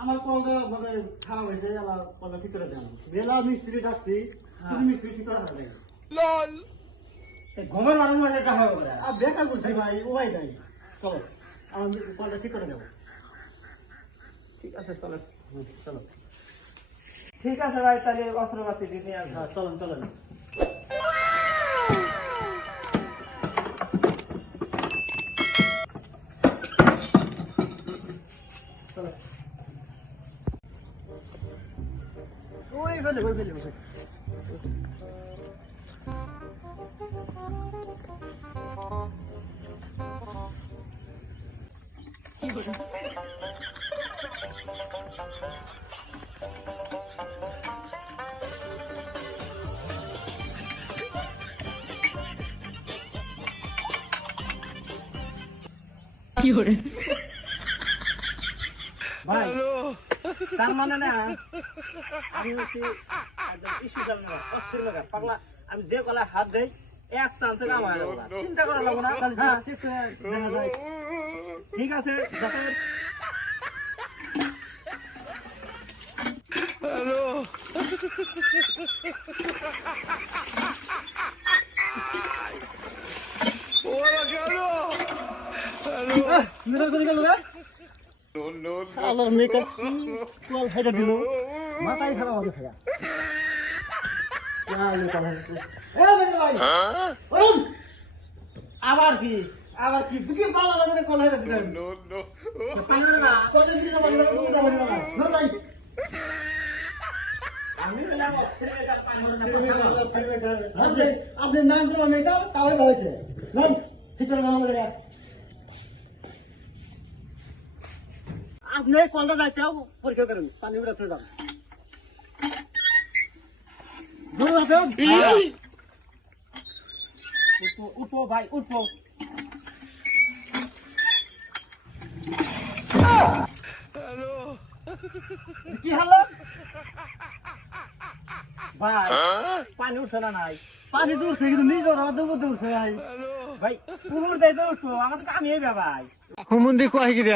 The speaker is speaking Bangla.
আমার কলটা মানে খারাপ হয়েছে, কলটা ঠিক করে দেন। বেলা মিস্ত্রি ডাকছি, তুমি মিস্ত্রি ঠিক করে হারাবে। ঘুমের মানুষ মানে এটা হবে বলে। আর বেকার করছি ভাই, উপায় নাই। চলো, আমার কলটা ঠিক করে দেবো। ঠিক আছে চলো। চলো, ঠিক আছে ভাই, তাহলে অস্ত্রপাতি নিয়ে আসবো। হ্যাঁ চলেন চলেন। চলো। ওই ফেলে ওই ফেলে ওই ফেলে। ভাই তার মানে না আমি হচ্ছি ইস্যু অস্থির লাগা পাগলা। আমি যে গলায় হাত দেই এক চান্সে না আমার চিন্তা করা লাগবে না। হ্যাঁ ঠিক আছে দেখেন। মেয়েটার করে গেল রে। আল্লাহর মেয়েটা কল হাইটা দিল, মাথায় খারাপ হবে খায়া। আবার কি আবার কি দুটি পালা লাগে কল হাইটা দিলেন। আপনি নাম করলাম মেয়েটা তাহলে হয়েছে ভিতরে আপনি কলটা যাইতেও পরীক্ষা করেন, পানি উঠাতে যান। উঠবো ভাই উঠবো। কি হলো ভাই পানি উঠছে না নাই? পানি তো উঠছে কিন্তু নিজের দৌড়তে উঠছে ভাই কুকুর দেয় তো উঠবো, আমার তো কামিয়ে ভাই। হুমুন্দি কয় কি রে